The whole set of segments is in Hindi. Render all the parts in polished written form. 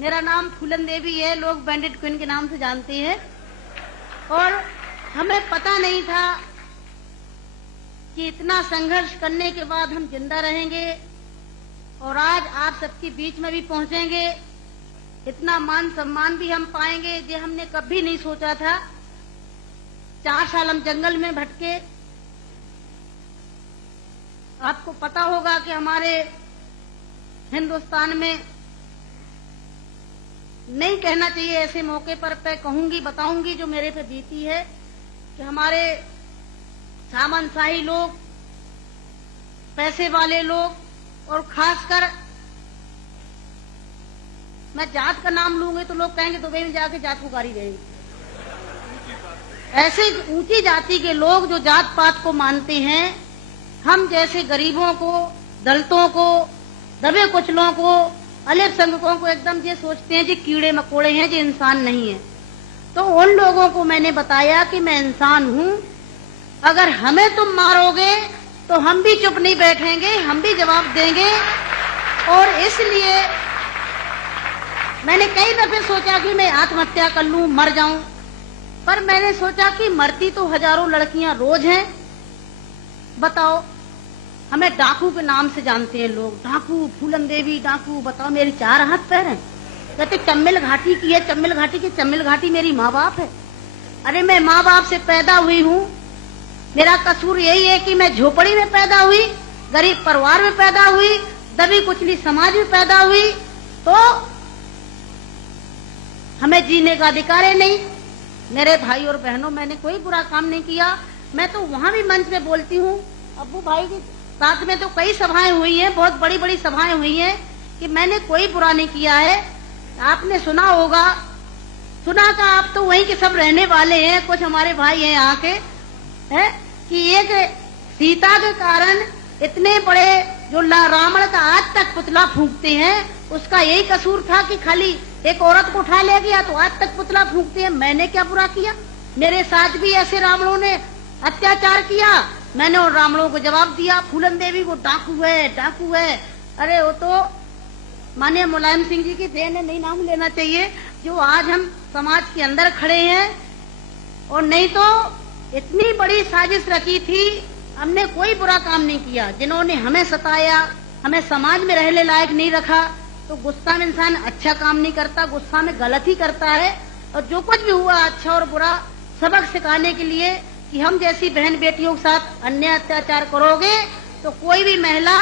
मेरा नाम फूलन देवी है, लोग बैंडिट क्वीन के नाम से जानते हैं। और हमें पता नहीं था कि इतना संघर्ष करने के बाद हम जिंदा रहेंगे और आज आप सबके बीच में भी पहुंचेंगे, इतना मान सम्मान भी हम पाएंगे, ये हमने कभी नहीं सोचा था। 4 साल हम जंगल में भटके। आपको पता होगा कि हमारे हिंदुस्तान में नहीं कहना चाहिए ऐसे मौके पर, कहूंगी, बताऊंगी जो मेरे पे बीती है, कि हमारे सामंतशाही लोग, पैसे वाले लोग और खासकर मैं जात का नाम लूंगी तो लोग कहेंगे दुबई में जाके जात पुकारी रहेंगे। ऐसे ऊंची जाति के लोग जो जात पात को मानते हैं, हम जैसे गरीबों को, दलितों को, दबे कुचलों को, अल्पसंख्यकों को एकदम ये सोचते हैं जी कीड़े मकोड़े हैं, जी इंसान नहीं है। तो उन लोगों को मैंने बताया कि मैं इंसान हूं, अगर हमें तुम मारोगे तो हम भी चुप नहीं बैठेंगे, हम भी जवाब देंगे। और इसलिए मैंने कई दफे सोचा कि मैं आत्महत्या कर लूं, मर जाऊं, पर मैंने सोचा कि मरती तो हजारों लड़कियां रोज हैं। बताओ, हमें डाकू के नाम से जानते हैं लोग, डाकू, फूलन देवी डाकू। बताओ, मेरी 4 हाथ पैर हैं। कहते चम्मिल घाटी की है, चम्मिल घाटी की। चम्मिल घाटी मेरी माँ बाप है। अरे मैं माँ बाप से पैदा हुई हूँ, मेरा कसूर यही है कि मैं झोपड़ी में पैदा हुई, गरीब परिवार में पैदा हुई, दबी कुचली समाज में पैदा हुई, तो हमें जीने का अधिकार है नहीं। मेरे भाई और बहनों, मैंने कोई बुरा काम नहीं किया। मैं तो वहां भी मंच में बोलती हूँ, अब्बू भाई के साथ में तो कई सभाएं हुई हैं, बहुत बड़ी बड़ी सभाएं हुई हैं, कि मैंने कोई बुरा नहीं किया है। आपने सुना होगा, सुना था, आप तो वहीं के सब रहने वाले हैं, कुछ हमारे भाई हैं यहाँ के, है कि एक सीता के कारण इतने बड़े जो रावण का आज तक पुतला फूंकते हैं, उसका यही कसूर था कि खाली एक औरत को उठा ले गया तो आज तक पुतला फूंकते हैं। मैंने क्या बुरा किया? मेरे साथ भी ऐसे रावणों ने अत्याचार किया, मैंने उन रावणों को जवाब दिया। फूलन देवी वो डाकू है, डाकू है। अरे वो तो माननीय मुलायम सिंह जी की देन है, नहीं नाम लेना चाहिए, जो आज हम समाज के अंदर खड़े हैं। और नहीं तो इतनी बड़ी साजिश रची थी, हमने कोई बुरा काम नहीं किया। जिन्होंने हमें सताया, हमें समाज में रहने लायक नहीं रखा, तो गुस्सा में इंसान अच्छा काम नहीं करता, गुस्सा में गलत ही करता है। और जो कुछ भी हुआ अच्छा और बुरा सबक सिखाने के लिए कि हम जैसी बहन बेटियों के साथ अन्याय अत्याचार करोगे तो कोई भी महिला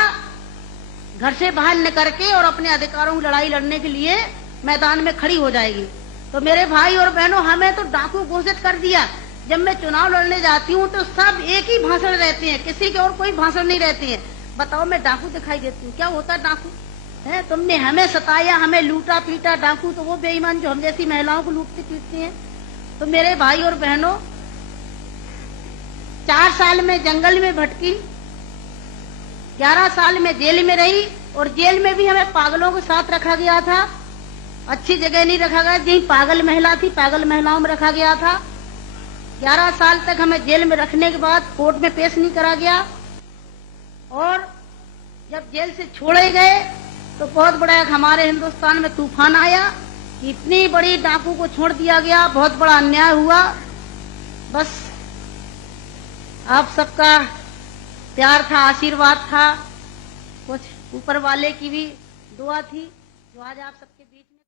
घर से बाहर निकल के और अपने अधिकारों की लड़ाई लड़ने के लिए मैदान में खड़ी हो जाएगी। तो मेरे भाई और बहनों, हमें तो डाकू घोषित कर दिया। जब मैं चुनाव लड़ने जाती हूँ तो सब एक ही भाषण रहते हैं, किसी के और कोई भाषण नहीं रहते हैं। बताओ, मैं डाकू दिखाई देती हूँ? क्या होता डाकू है? तुमने हमें सताया, हमें लूटा पीटा। डाकू तो वो बेईमान जो हम जैसी महिलाओं को लूटते पीटते हैं। तो मेरे भाई और बहनों, 4 साल में जंगल में भटकी, 11 साल में जेल में रही, और जेल में भी हमें पागलों के साथ रखा गया था। अच्छी जगह नहीं रखा गया, जहीं पागल महिला थी, पागल महिलाओं में रखा गया था। 11 साल तक हमें जेल में रखने के बाद कोर्ट में पेश नहीं करा गया। और जब जेल से छोड़े गए तो बहुत बड़ा हमारे हिंदुस्तान में तूफान आया कि इतनी बड़ी डाकू को छोड़ दिया गया, बहुत बड़ा अन्याय हुआ। बस आप सबका प्यार था, आशीर्वाद था, कुछ ऊपर वाले की भी दुआ थी, जो आज आप सबके बीच में